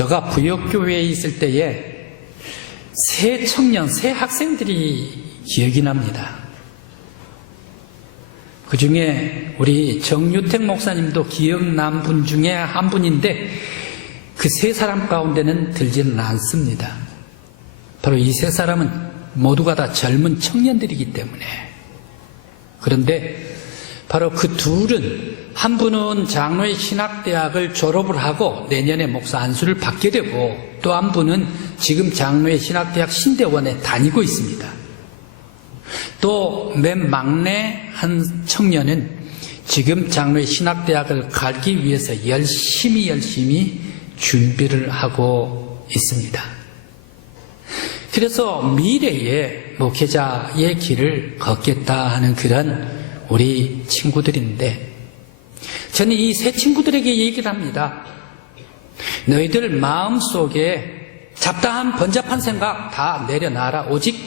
제가 부역교회에 있을 때에 새 청년, 새 학생들이 기억이 납니다. 그 중에 우리 정유택 목사님도 기억난 분 중에 한 분인데 그 세 사람 가운데는 들지는 않습니다. 바로 이 세 사람은 모두가 다 젊은 청년들이기 때문에. 그런데 바로 그 둘은, 한 분은 장로의 신학대학을 졸업을 하고 내년에 목사 안수를 받게 되고, 또 한 분은 지금 장로의 신학대학 신대원에 다니고 있습니다. 또 맨 막내 한 청년은 지금 장로의 신학대학을 가기 위해서 열심히 준비를 하고 있습니다. 그래서 미래의 목회자의 길을 걷겠다 하는 그런 우리 친구들인데, 저는 이 세 친구들에게 얘기를 합니다. 너희들 마음속에 잡다한 번잡한 생각 다 내려놔라. 오직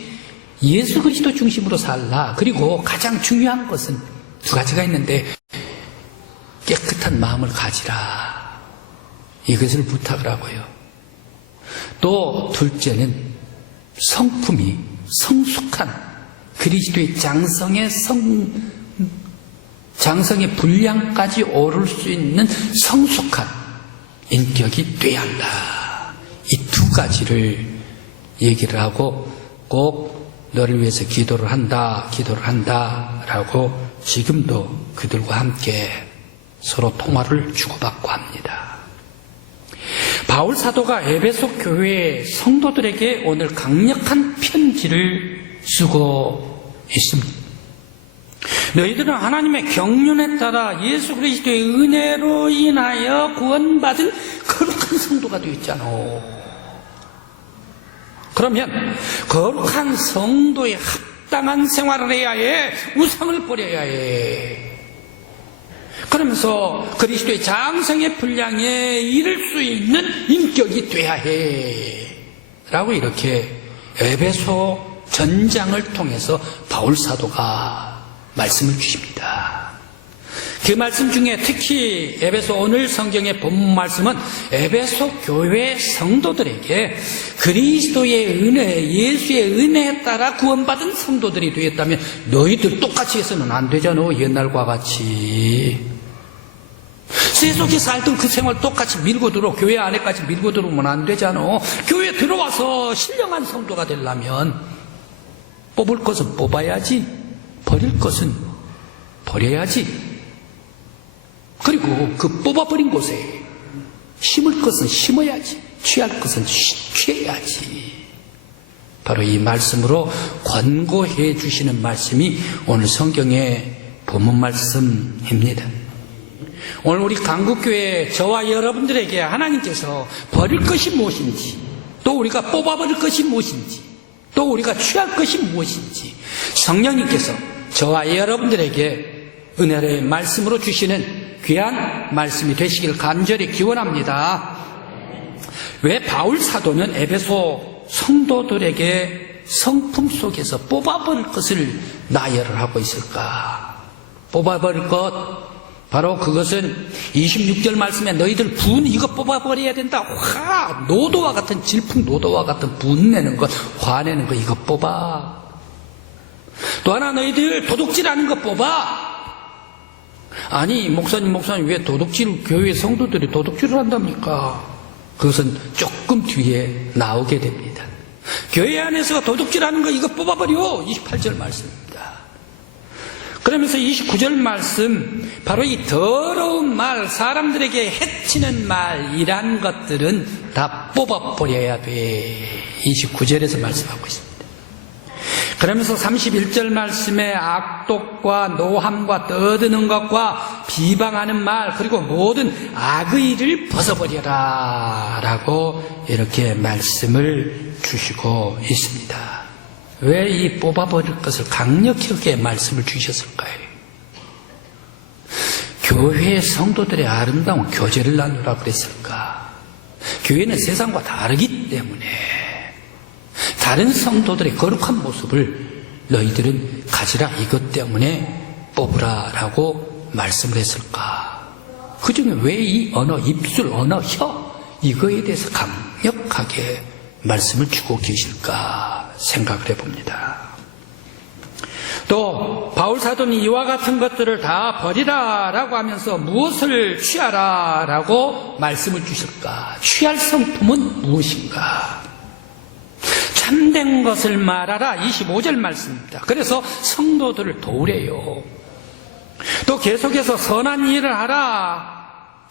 예수 그리스도 중심으로 살라. 그리고 가장 중요한 것은 두 가지가 있는데, 깨끗한 마음을 가지라. 이것을 부탁을 하고요. 또 둘째는 성품이 성숙한 그리스도의 장성의 분량까지 오를 수 있는 성숙한 인격이 돼야 한다. 이 두 가지를 얘기를 하고, 꼭 너를 위해서 기도를 한다 라고 지금도 그들과 함께 서로 통화를 주고받고 합니다. 바울 사도가 에베소 교회 성도들에게 오늘 강력한 편지를 쓰고 있습니다. 너희들은 하나님의 경륜에 따라 예수 그리스도의 은혜로 인하여 구원받은 거룩한 성도가 되었잖아. 그러면 거룩한 성도에 합당한 생활을 해야 해. 우상을 버려야 해. 그러면서 그리스도의 장성의 분량에 이를 수 있는 인격이 돼야 해. 라고 이렇게 에베소 전장을 통해서 바울 사도가 말씀을 주십니다. 그 말씀 중에 특히 에베소 오늘 성경의 본문 말씀은 에베소 교회 성도들에게 그리스도의 은혜, 예수의 은혜에 따라 구원받은 성도들이 되었다면 너희들 똑같이 해서는 안 되잖아. 옛날과 같이. 세속에 살던 그 생활 똑같이 밀고 들어 교회 안에까지 밀고 들어오면 안 되잖아. 교회에 들어와서 신령한 성도가 되려면 뽑을 것은 뽑아야지, 버릴 것은 버려야지. 그리고 그 뽑아버린 곳에 심을 것은 심어야지, 취할 것은 취해야지. 바로 이 말씀으로 권고해 주시는 말씀이 오늘 성경의 본문 말씀입니다. 오늘 우리 강국교회 저와 여러분들에게 하나님께서 버릴 것이 무엇인지, 또 우리가 뽑아버릴 것이 무엇인지, 또 우리가 취할 것이 무엇인지 성령님께서 저와 여러분들에게 은혜의 말씀으로 주시는 귀한 말씀이 되시길 간절히 기원합니다. 왜 바울 사도는 에베소 성도들에게 성품 속에서 뽑아버릴 것을 나열을 하고 있을까? 뽑아버릴 것, 바로 그것은 26절 말씀에 너희들 분 이거 뽑아버려야 된다. 화, 노도와 같은 질풍, 노도와 같은 분내는 것, 화내는 것 이거 뽑아. 또 하나 너희들 도둑질하는 거 뽑아. 아니 목사님 왜 교회 성도들이 도둑질을 한답니까? 그것은 조금 뒤에 나오게 됩니다. 교회 안에서 도둑질하는 거 이거 뽑아버려. 28절 말씀입니다. 그러면서 29절 말씀, 바로 이 더러운 말, 사람들에게 해치는 말, 이란 것들은 다 뽑아버려야 돼. 29절에서 말씀하고 있습니다. 그러면서 31절 말씀에 악독과 노함과 떠드는 것과 비방하는 말, 그리고 모든 악의 일을 벗어버려라 라고 이렇게 말씀을 주시고 있습니다. 왜 이 뽑아버릴 것을 강력하게 말씀을 주셨을까요? 교회 성도들의 아름다운 교제를 나누라 그랬을까? 교회는 세상과 다르기 때문에 다른 성도들의 거룩한 모습을 너희들은 가지라, 이것 때문에 뽑으라 라고 말씀을 했을까? 그 중에 왜 이 언어, 입술, 언어, 혀, 이거에 대해서 강력하게 말씀을 주고 계실까 생각을 해봅니다. 또 바울 사도는 이와 같은 것들을 다 버리라라고 하면서 무엇을 취하라라고 말씀을 주실까? 취할 성품은 무엇인가? 참된 것을 말하라. 25절 말씀입니다. 그래서 성도들을 도우래요. 또 계속해서 선한 일을 하라.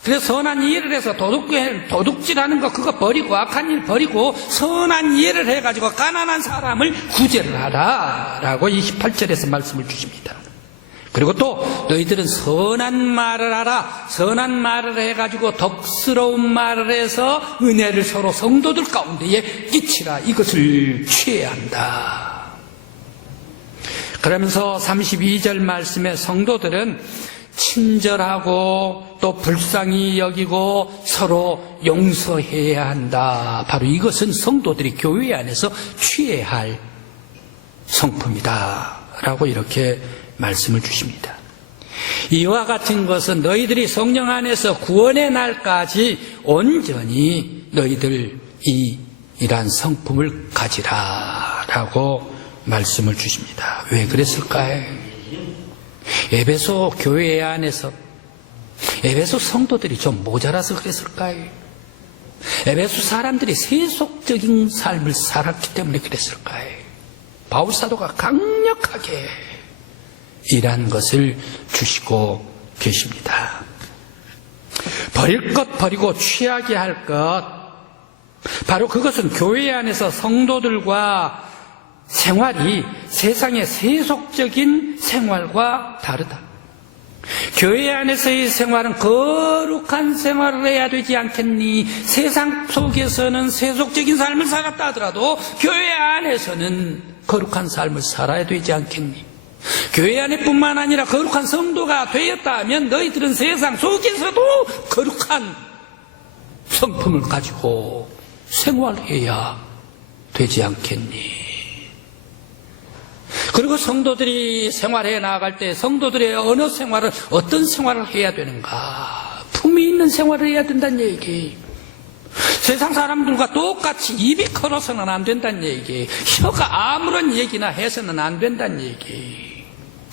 그래서 선한 일을 해서 도둑질하는 거 그거 버리고 악한 일 버리고 선한 일을 해가지고 가난한 사람을 구제를 하라 라고 28절에서 말씀을 주십니다. 그리고 또 너희들은 선한 말을 하라. 선한 말을 해가지고 덕스러운 말을 해서 은혜를 서로 성도들 가운데에 끼치라. 이것을 취해야 한다. 그러면서 32절 말씀에 성도들은 친절하고 또 불쌍히 여기고 서로 용서해야 한다. 바로 이것은 성도들이 교회 안에서 취해야 할 성품이다 라고 이렇게 말씀을 주십니다. 이와 같은 것은 너희들이 성령 안에서 구원의 날까지 온전히 너희들 이러한 성품을 가지라 라고 말씀을 주십니다. 왜 그랬을까요? 에베소 교회 안에서 에베소 성도들이 좀 모자라서 그랬을까요? 에베소 사람들이 세속적인 삶을 살았기 때문에 그랬을까요? 바울 사도가 강력하게 이러한 것을 주시고 계십니다. 버릴 것 버리고 취하게 할 것, 바로 그것은 교회 안에서 성도들과 생활이 세상의 세속적인 생활과 다르다. 교회 안에서의 생활은 거룩한 생활을 해야 되지 않겠니? 세상 속에서는 세속적인 삶을 살았다 하더라도 교회 안에서는 거룩한 삶을 살아야 되지 않겠니? 교회 안에뿐만 아니라 거룩한 성도가 되었다 하면 너희들은 세상 속에서도 거룩한 성품을 가지고 생활해야 되지 않겠니? 그리고 성도들이 생활해 나아갈 때 성도들의 어느 생활을 어떤 생활을 해야 되는가? 품위 있는 생활을 해야 된다는 얘기. 세상 사람들과 똑같이 입이 커서는 안 된다는 얘기. 혀가 아무런 얘기나 해서는 안 된다는 얘기.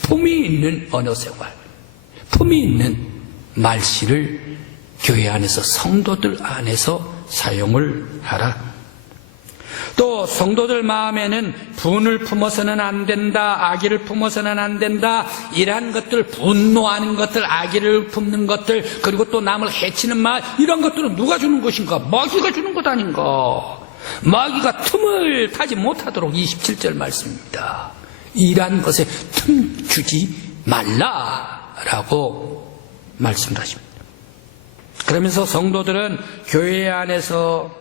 품위 있는 언어 생활, 품위 있는 말씨를 교회 안에서 성도들 안에서 사용을 하라. 또 성도들 마음에는 분을 품어서는 안 된다, 악의를 품어서는 안 된다, 이러한 것들, 분노하는 것들, 악의를 품는 것들, 그리고 또 남을 해치는 말, 이런 것들은 누가 주는 것인가? 마귀가 주는 것 아닌가? 마귀가 틈을 타지 못하도록 27절 말씀입니다. 이러한 것에 틈 주지 말라라고 말씀을 하십니다. 그러면서 성도들은 교회 안에서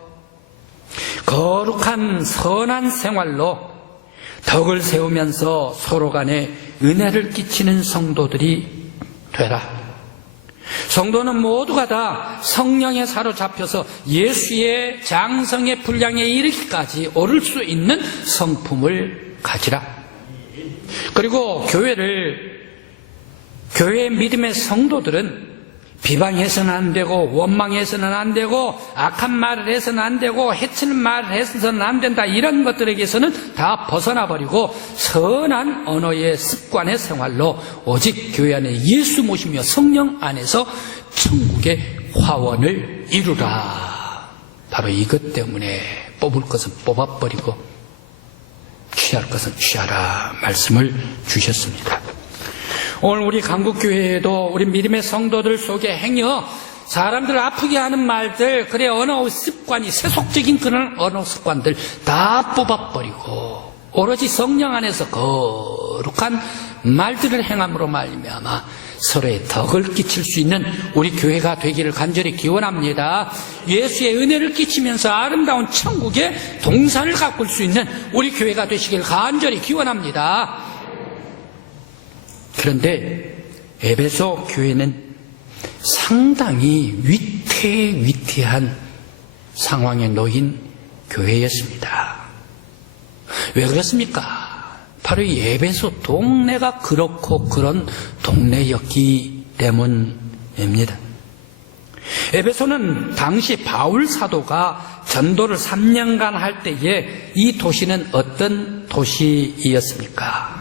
거룩한 선한 생활로 덕을 세우면서 서로 간에 은혜를 끼치는 성도들이 되라. 성도는 모두가 다 성령에 사로잡혀서 예수의 장성의 분량에 이르기까지 오를 수 있는 성품을 가지라. 그리고 교회의 믿음의 성도들은 비방해서는 안 되고 원망해서는 안 되고 악한 말을 해서는 안 되고 해치는 말을 해서는 안 된다. 이런 것들에게서는 다 벗어나 버리고 선한 언어의 습관의 생활로 오직 교회 안에 예수 모시며 성령 안에서 천국의 화원을 이루라. 바로 이것 때문에 뽑을 것은 뽑아버리고 취할 것은 취하라 말씀을 주셨습니다. 오늘 우리 강국교회에도 우리 믿음의 성도들 속에 행여 사람들을 아프게 하는 말들, 그래 언어 습관이 세속적인 그런 언어 습관들 다 뽑아버리고 오로지 성령 안에서 거룩한 말들을 행함으로 말미암아 서로의 덕을 끼칠 수 있는 우리 교회가 되기를 간절히 기원합니다. 예수의 은혜를 끼치면서 아름다운 천국의 동산을 가꿀 수 있는 우리 교회가 되시길 간절히 기원합니다. 그런데 에베소 교회는 상당히 위태위태한 상황에 놓인 교회였습니다. 왜 그렇습니까? 바로 이 에베소 동네가 그렇고 그런 동네였기 때문입니다. 에베소는 당시 바울 사도가 전도를 3년간 할 때에 이 도시는 어떤 도시이었습니까?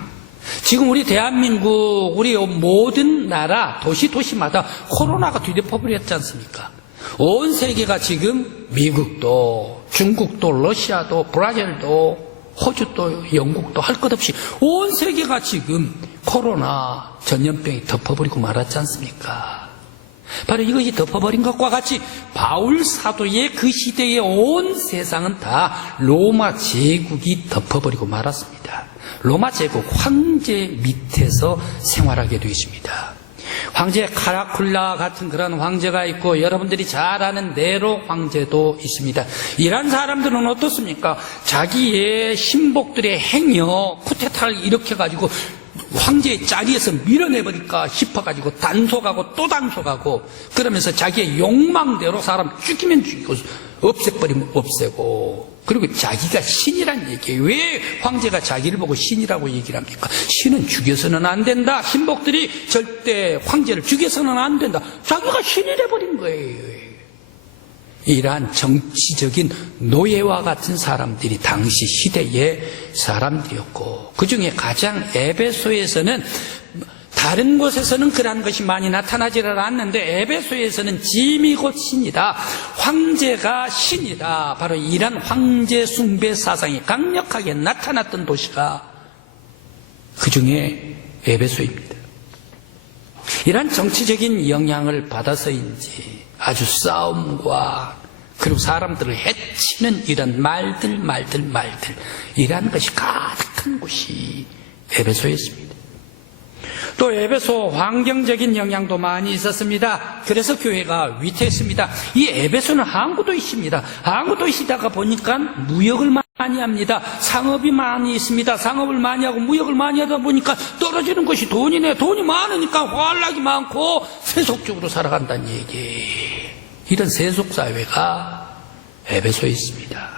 지금 우리 대한민국, 우리 모든 나라, 도시마다 코로나가 뒤덮어버렸지 않습니까? 온 세계가 지금 미국도, 중국도, 러시아도, 브라질도, 호주도, 영국도 할 것 없이 온 세계가 지금 코로나 전염병이 덮어버리고 말았지 않습니까? 바로 이것이 덮어버린 것과 같이 바울 사도의 그 시대의 온 세상은 다 로마 제국이 덮어버리고 말았습니다. 로마 제국 황제 밑에서 생활하게 되어 있습니다. 황제 카라쿨라 같은 그런 황제가 있고 여러분들이 잘 아는 네로 황제도 있습니다. 이런 사람들은 어떻습니까? 자기의 신복들의 행여 쿠데타를 일으켜가지고 황제의 자리에서 밀어내버릴까 싶어가지고 단속하고 또 단속하고 그러면서 자기의 욕망대로 사람 죽이면 죽이고 없애버리면 없애고 그리고 자기가 신이란 얘기예요. 왜 황제가 자기를 보고 신이라고 얘기를 합니까? 신은 죽여서는 안 된다. 신복들이 절대 황제를 죽여서는 안 된다. 자기가 신이 돼버린 거예요. 이러한 정치적인 노예와 같은 사람들이 당시 시대의 사람들이었고 그 중에 가장 에베소에서는 다른 곳에서는 그러한 것이 많이 나타나지를 않는데 에베소에서는 짐이 곧 신이다. 황제가 신이다. 바로 이런 황제 숭배 사상이 강력하게 나타났던 도시가 그 중에 에베소입니다. 이런 정치적인 영향을 받아서인지 아주 싸움과 그리고 사람들을 해치는 이런 말들 이러한 것이 가득한 곳이 에베소였습니다. 또 에베소 환경적인 영향도 많이 있었습니다. 그래서 교회가 위태했습니다. 이 에베소는 항구 도시입니다. 항구 도시다가 보니까 무역을 많이 합니다. 상업이 많이 있습니다. 상업을 많이 하고 무역을 많이 하다 보니까 떨어지는 것이 돈이네. 돈이 많으니까 환락이 많고 세속적으로 살아간다는 얘기. 이런 세속사회가 에베소에 있습니다.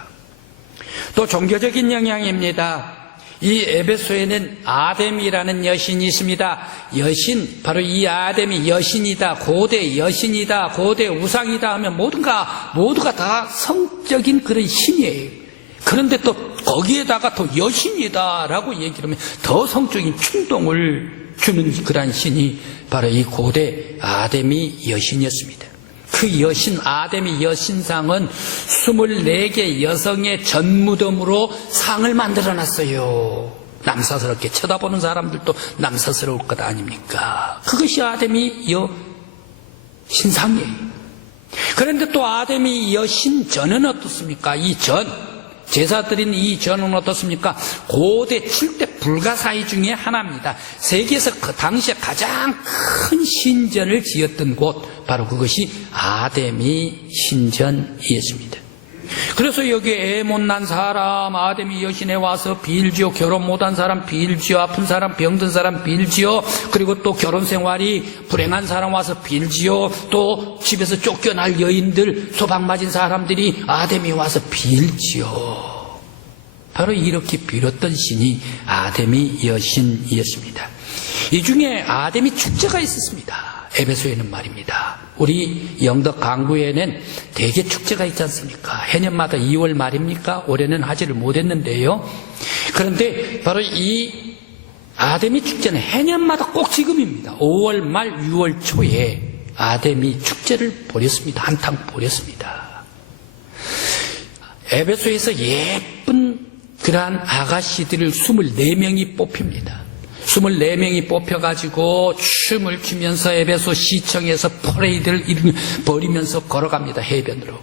또 종교적인 영향입니다. 이 에베소에는 아데미라는 여신이 있습니다. 여신, 바로 이 아데미 여신이다, 고대 여신이다, 고대 우상이다 하면 모두가 다 성적인 그런 신이에요. 그런데 또 거기에다가 더 여신이다라고 얘기를 하면 더 성적인 충동을 주는 그러한 신이 바로 이 고대 아데미 여신이었습니다. 그 여신 아데미 여신상은 24개 여성의 전무덤으로 상을 만들어놨어요. 남사스럽게 쳐다보는 사람들도 남사스러울 것 아닙니까? 그것이 아데미 여신상이에요. 그런데 또 아데미 여신전은 어떻습니까? 이 전, 제사 드린 이 전은 어떻습니까? 고대 7대 불가사의 중에 하나입니다. 세계에서 그 당시에 가장 큰 신전을 지었던 곳, 바로 그것이 아데미 신전이었습니다. 그래서 여기 애 못난 사람 아데미 여신에 와서 빌지요. 결혼 못한 사람 빌지요. 아픈 사람 병든 사람 빌지요. 그리고 또 결혼 생활이 불행한 사람 와서 빌지요. 또 집에서 쫓겨날 여인들 소방 맞은 사람들이 아데미 와서 빌지요. 바로 이렇게 빌었던 신이 아데미 여신이었습니다. 이 중에 아데미 축제가 있었습니다. 에베소에는 말입니다. 우리 영덕 강구에는 대개 축제가 있지 않습니까? 해년마다 2월 말입니까? 올해는 하지를 못했는데요. 그런데 바로 이 아데미 축제는 해년마다 꼭 지금입니다. 5월 말 6월 초에 아데미 축제를 벌였습니다. 한탕 벌였습니다. 에베소에서 예쁜 그러한 아가씨들을 24명이 뽑힙니다. 24명이 뽑혀가지고 춤을 추면서 에베소 시청에서 퍼레이드를 벌이면서 걸어갑니다. 해변으로.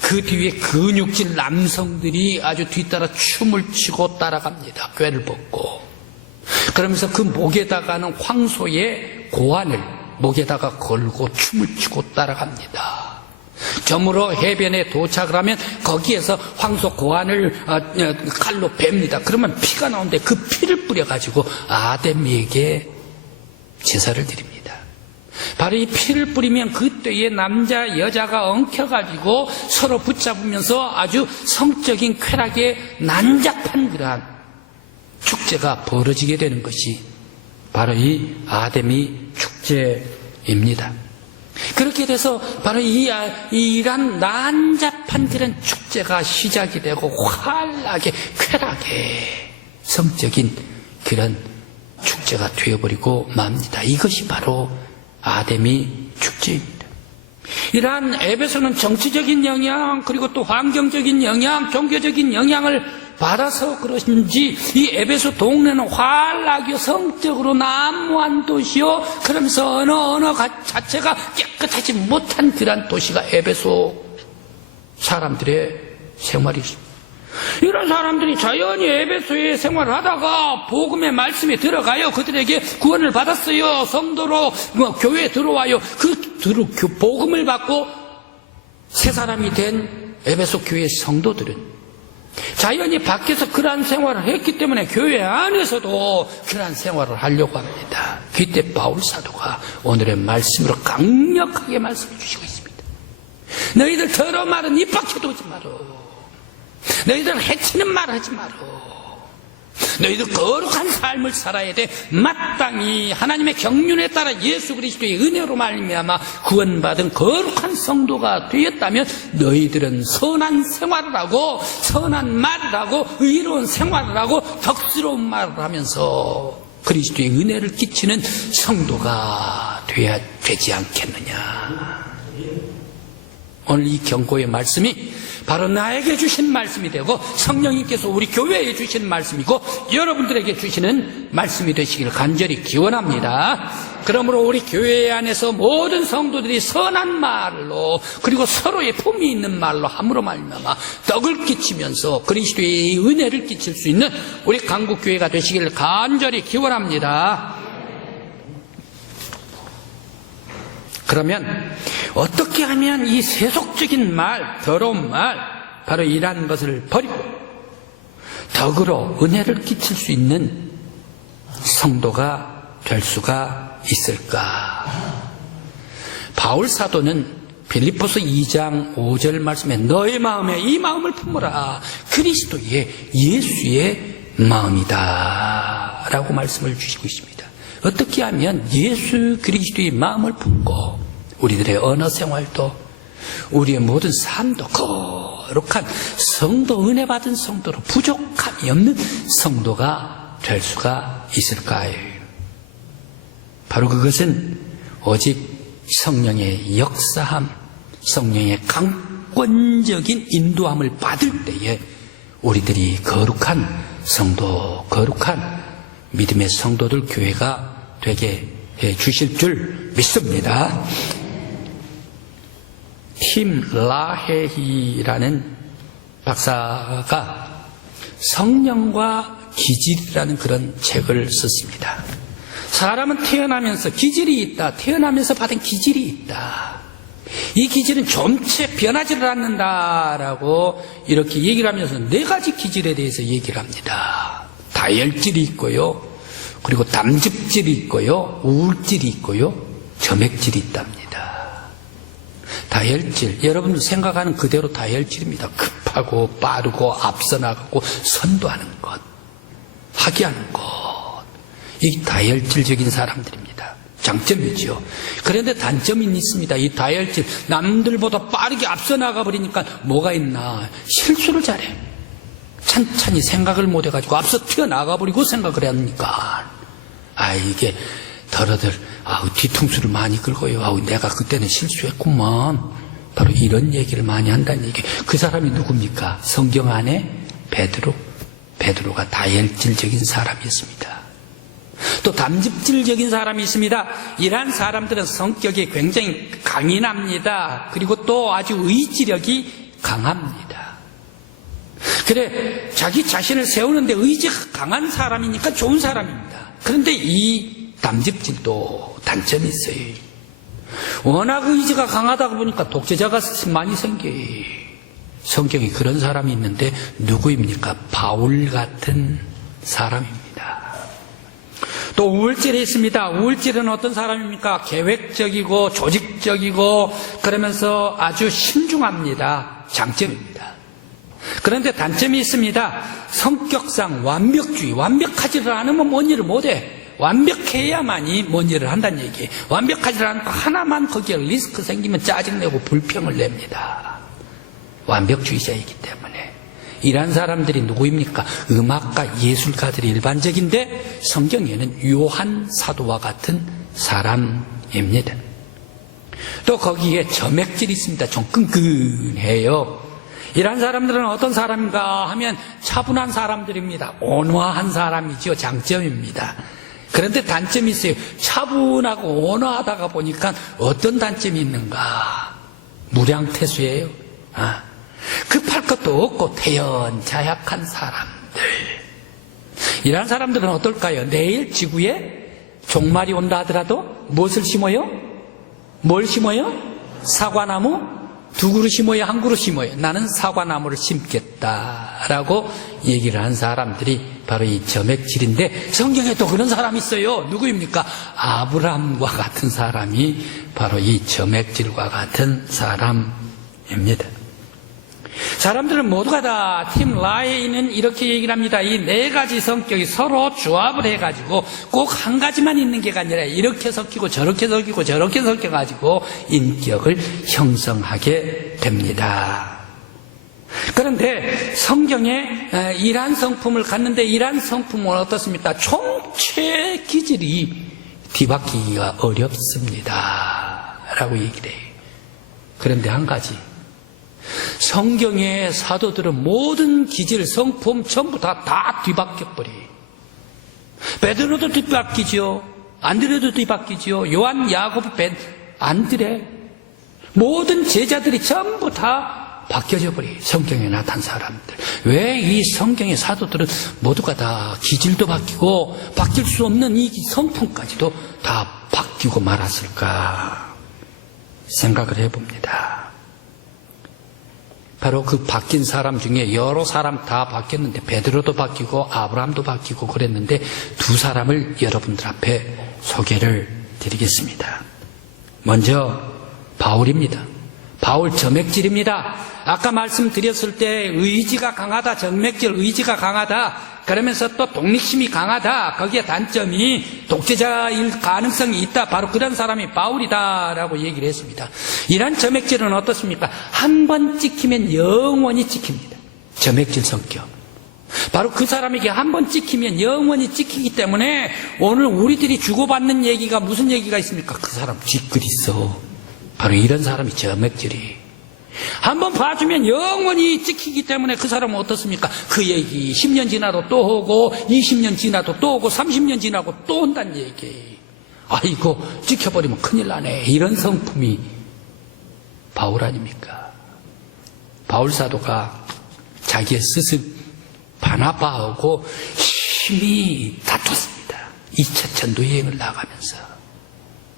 그 뒤에 근육질 남성들이 아주 뒤따라 춤을 추고 따라갑니다. 꾀를 벗고. 그러면서 그 목에다가는 황소의 고환을 목에다가 걸고 춤을 추고 따라갑니다. 저물어 해변에 도착을 하면 거기에서 황소 고환을 칼로 뱁니다. 그러면 피가 나오는데 그 피를 뿌려가지고 아데미에게 제사를 드립니다. 바로 이 피를 뿌리면 그때의 남자 여자가 엉켜가지고 서로 붙잡으면서 아주 성적인 쾌락에 난잡한 그러한 축제가 벌어지게 되는 것이 바로 이 아데미 축제입니다. 그렇게 돼서 바로 이러한 난잡한 그런 축제가 시작이 되고 환하게 쾌락에 성적인 그런 축제가 되어버리고 맙니다. 이것이 바로 아데미 축제입니다. 이러한 에베소는 정치적인 영향, 그리고 또 환경적인 영향, 종교적인 영향을 받아서 그러신지 이 에베소 동네는 환락이요, 성적으로 난무한 도시요, 그러면서 언어 자체가 깨끗하지 못한 그러한 도시가 에베소 사람들의 생활이었습니다. 이런 사람들이 자연히 에베소에 생활을 하다가 복음의 말씀에 들어가요. 그들에게 구원을 받았어요. 성도로 교회에 들어와요. 그 복음을 받고 새 사람이 된 에베소 교회 성도들은 자연히 밖에서 그러한 생활을 했기 때문에 교회 안에서도 그러한 생활을 하려고 합니다. 그때 바울 사도가 오늘의 말씀으로 강력하게 말씀을 주시고 있습니다. 너희들 더러운 말은 입 밖에도 오지 마라. 너희들 해치는 말 하지 마라. 너희들 거룩한 삶을 살아야 돼. 마땅히 하나님의 경륜에 따라 예수 그리스도의 은혜로 말미암아 구원받은 거룩한 성도가 되었다면 너희들은 선한 생활을 하고 선한 말을 하고 의로운 생활을 하고 덕스러운 말을 하면서 그리스도의 은혜를 끼치는 성도가 되어야 되지 않겠느냐. 오늘 이 경고의 말씀이 바로 나에게 주신 말씀이 되고 성령님께서 우리 교회에 주신 말씀이고 여러분들에게 주시는 말씀이 되시길 간절히 기원합니다. 그러므로 우리 교회 안에서 모든 성도들이 선한 말로 그리고 서로의 품이 있는 말로 함으로 말미암아 덕을 끼치면서 그리스도의 은혜를 끼칠 수 있는 우리 강국교회가 되시길 간절히 기원합니다. 그러면 어떻게 하면 이 세속적인 말, 더러운 말, 바로 이러한 것을 버리고 덕으로 은혜를 끼칠 수 있는 성도가 될 수가 있을까? 바울 사도는 빌립보서 2장 5절 말씀에 너의 마음에 이 마음을 품어라. 그리스도의 예수의 마음이다 라고 말씀을 주시고 있습니다. 어떻게 하면 예수 그리스도의 마음을 품고 우리들의 언어 생활도 우리의 모든 삶도 거룩한 성도, 은혜 받은 성도로 부족함이 없는 성도가 될 수가 있을까요? 바로 그것은 오직 성령의 역사함, 성령의 강권적인 인도함을 받을 때에 우리들이 거룩한 성도, 거룩한 믿음의 성도들 교회가 되게 해 주실 줄 믿습니다. 팀 라헤히라는 박사가 성령과 기질이라는 그런 책을 썼습니다. 사람은 태어나면서 기질이 있다. 태어나면서 받은 기질이 있다. 이 기질은 점체 변하지를 않는다라고 이렇게 얘기를 하면서 4가지 기질에 대해서 얘기를 합니다. 다혈질이 있고요. 그리고 담즙질이 있고요. 우울질이 있고요. 점액질이 있답니다. 다혈질, 여러분들 생각하는 그대로 다혈질입니다. 급하고 빠르고 앞서 나가고 선도하는 것, 하게 하는 것. 이 다혈질적인 사람들입니다. 장점이죠. 그런데 단점이 있습니다. 이 다혈질, 남들보다 빠르게 앞서 나가버리니까 뭐가 있나? 실수를 잘해. 찬찬히 생각을 못해가지고 앞서 튀어나가버리고 생각을 하니까 이게 더러들 뒤통수를 많이 긁어요. 내가 그때는 실수했구만. 바로 이런 얘기를 많이 한다는 얘기. 그 사람이 누굽니까? 성경 안에 베드로가 다혈질적인 사람이었습니다. 또 담즙질적인 사람이 있습니다. 이러한 사람들은 성격이 굉장히 강인합니다. 그리고 또 아주 의지력이 강합니다. 그래, 자기 자신을 세우는데 의지가 강한 사람이니까 좋은 사람입니다. 그런데 이 담즙질도 단점이 있어요. 워낙 의지가 강하다 보니까 독재자가 많이 생겨요. 성경에 그런 사람이 있는데 누구입니까? 바울 같은 사람입니다. 또 우울질이 있습니다. 우울질은 어떤 사람입니까? 계획적이고 조직적이고 그러면서 아주 신중합니다. 장점입니다. 그런데 단점이 있습니다. 성격상 완벽주의, 완벽하지를 않으면 뭔 일을 못해. 완벽해야만이 뭔 일을 한다는 얘기예요. 완벽하지 않고 하나만 거기에 리스크 생기면 짜증내고 불평을 냅니다. 완벽주의자이기 때문에. 이런 사람들이 누구입니까? 음악가, 예술가들이 일반적인데 성경에는 요한 사도와 같은 사람입니다. 또 거기에 점액질이 있습니다. 좀 끈끈해요. 이런 사람들은 어떤 사람인가 하면 차분한 사람들입니다. 온화한 사람이죠. 장점입니다. 그런데 단점이 있어요. 차분하고 온화하다가 보니까 어떤 단점이 있는가? 무량태수예요. 급할 것도 없고 태연자약한 사람들. 이런 사람들은 어떨까요? 내일 지구에 종말이 온다 하더라도 무엇을 심어요? 뭘 심어요? 사과나무? 2그루 심어요? 1그루 심어요? 나는 사과나무를 심겠다라고 얘기를 한 사람들이 바로 이 점액질인데, 성경에 또 그런 사람이 있어요. 누구입니까? 아브라함과 같은 사람이 바로 이 점액질과 같은 사람입니다. 사람들은 모두가 다 팀 라인은 이렇게 얘기를 합니다. 이 4가지 성격이 서로 조합을 해가지고 꼭 한 가지만 있는 게 아니라 이렇게 섞이고 저렇게 섞이고 저렇게 섞여가지고 인격을 형성하게 됩니다. 그런데 성경에 이러한 성품을 갖는데, 이러한 성품은 어떻습니까? 총체 기질이 뒤바뀌기가 어렵습니다 라고 얘기를 해요. 그런데 한 가지, 성경의 사도들은 모든 기질, 성품 전부 다 뒤바뀌어버려요. 베드로도 뒤바뀌죠. 안드레도 뒤바뀌죠. 요한, 야고보, 안드레, 모든 제자들이 전부 다 바뀌어져 버려요. 성경에 나타난 사람들. 왜 이 성경의 사도들은 모두가 다 기질도 바뀌고 바뀔 수 없는 이 성품까지도 다 바뀌고 말았을까 생각을 해봅니다. 바로 그 바뀐 사람 중에 여러 사람 다 바뀌었는데, 베드로도 바뀌고 아브라함도 바뀌고 그랬는데, 2 사람을 여러분들 앞에 소개를 드리겠습니다. 먼저 바울입니다. 바울 점액질입니다. 아까 말씀드렸을 때 의지가 강하다, 점액질 의지가 강하다, 그러면서 또 독립심이 강하다, 거기에 단점이 독재자일 가능성이 있다, 바로 그런 사람이 바울이다라고 얘기를 했습니다. 이런 점액질은 어떻습니까? 한 번 찍히면 영원히 찍힙니다. 점액질 성격. 바로 그 사람에게 한 번 찍히면 영원히 찍히기 때문에 오늘 우리들이 주고받는 얘기가 무슨 얘기가 있습니까? 그 사람 쥐끝 있어. 바로 이런 사람이 점액질이. 한번 봐주면 영원히 찍히기 때문에 그 사람은 어떻습니까? 그 얘기 10년 지나도 또 오고 20년 지나도 또 오고 30년 지나고 또 온다는 얘기. 아이고 찍혀버리면 큰일 나네. 이런 성품이 바울 아닙니까? 바울 사도가 자기의 스승 바나바하고 힘이 다퉜습니다. 2차 전도여행을 나가면서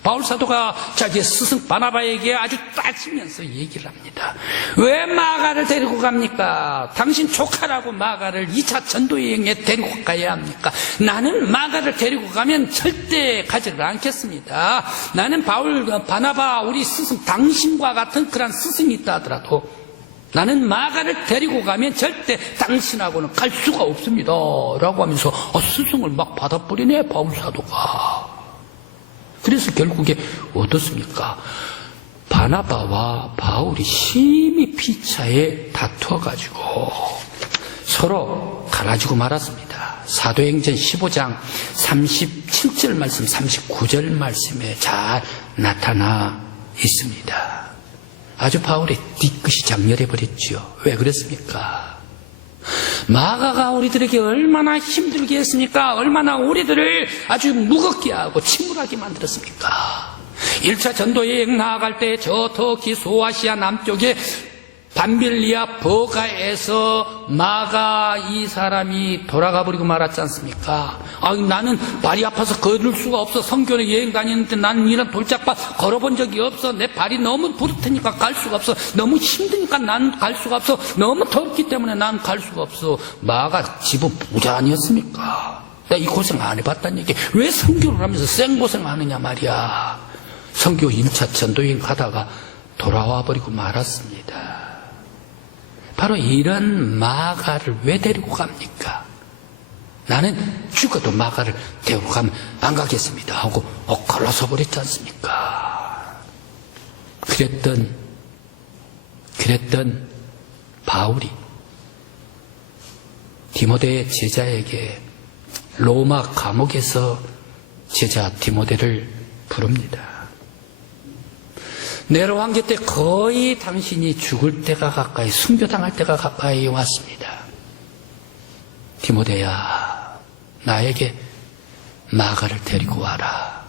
바울 사도가 자기의 스승 바나바에게 아주 따지면서 얘기를 합니다. 왜 마가를 데리고 갑니까? 당신 조카라고 마가를 2차 전도여행에 데리고 가야 합니까? 나는 마가를 데리고 가면 절대 가지를 않겠습니다. 나는 바나바 우리 스승 당신과 같은 그런 스승이 있다 하더라도 나는 마가를 데리고 가면 절대 당신하고는 갈 수가 없습니다 라고 하면서 스승을 막 받아버리네 바울 사도가. 그래서 결국에 어떻습니까? 바나바와 바울이 심히 피차에 다투어가지고 서로 갈라지고 말았습니다. 사도행전 15장 37절 말씀, 39절 말씀에 잘 나타나 있습니다. 아주 바울의 뒤끝이 장렬해버렸죠. 왜 그랬습니까? 마가가 우리들에게 얼마나 힘들게 했습니까? 얼마나 우리들을 아주 무겁게 하고 침울하게 만들었습니까? 1차 전도여행 나아갈 때 저 터키 소아시아 남쪽에 밤빌리아 버가에서 마가 이 사람이 돌아가 버리고 말았지 않습니까? 나는 발이 아파서 걸을 수가 없어. 성교에 여행 다니는데 나는 이런 돌짝밭 걸어본 적이 없어. 내 발이 너무 부르트니까 갈 수가 없어. 너무 힘드니까 난 갈 수가 없어. 너무 덥기 때문에 난 갈 수가 없어. 마가 집은 부자 아니었습니까? 내가 이 고생 안 해봤다는 얘기. 왜 성교를 하면서 생고생 하느냐 말이야. 성교 1차 전도여행 가다가 돌아와 버리고 말았습니다. 바로 이런 마가를 왜 데리고 갑니까? 나는 죽어도 마가를 데우러 가면 안 가겠습니다 하고 걸어서 버렸지 않습니까? 그랬던 바울이 디모데의 제자에게 로마 감옥에서 제자 디모데를 부릅니다. 네로 황제 때 거의 당신이 죽을 때가 가까이, 순교당할 때가 가까이 왔습니다. 디모데야, 나에게 마가를 데리고 와라.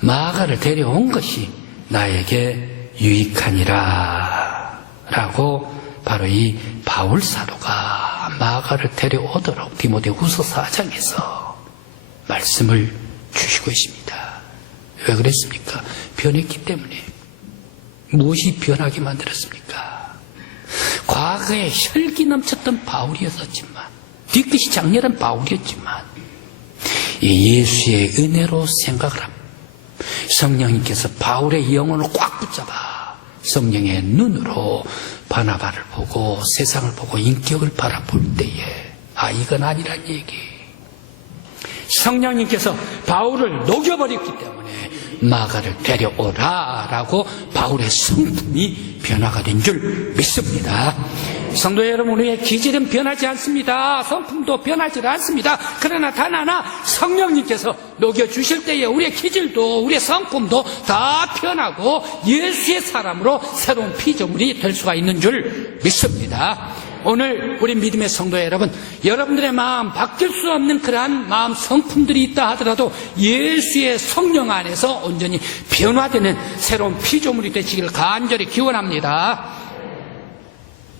마가를 데려온 것이 나에게 유익하니라. 라고 바로 이 바울 사도가 마가를 데려오도록 디모데후서 4장에서 말씀을 주시고 있습니다. 왜 그랬습니까? 변했기 때문에. 무엇이 변하게 만들었습니까? 과거에 혈기 넘쳤던 바울이었지만, 뒤끝이 장렬한 바울이었지만, 이 예수의 은혜로 생각을 합니다. 성령님께서 바울의 영혼을 꽉 붙잡아 성령의 눈으로 바나바를 보고 세상을 보고 인격을 바라볼 때에 이건 아니란 얘기. 성령님께서 바울을 녹여버렸기 때문에 마가를 데려오라 라고 바울의 성품이 변화가 된 줄 믿습니다. 성도 여러분, 우리의 기질은 변하지 않습니다. 성품도 변하지 않습니다. 그러나 단 하나 성령님께서 녹여주실 때에 우리의 기질도 우리의 성품도 다 변하고 예수의 사람으로 새로운 피조물이 될 수가 있는 줄 믿습니다. 오늘 우리 믿음의 성도 여러분, 여러분들의 마음 바뀔 수 없는 그러한 마음 성품들이 있다 하더라도 예수의 성령 안에서 온전히 변화되는 새로운 피조물이 되시기를 간절히 기원합니다.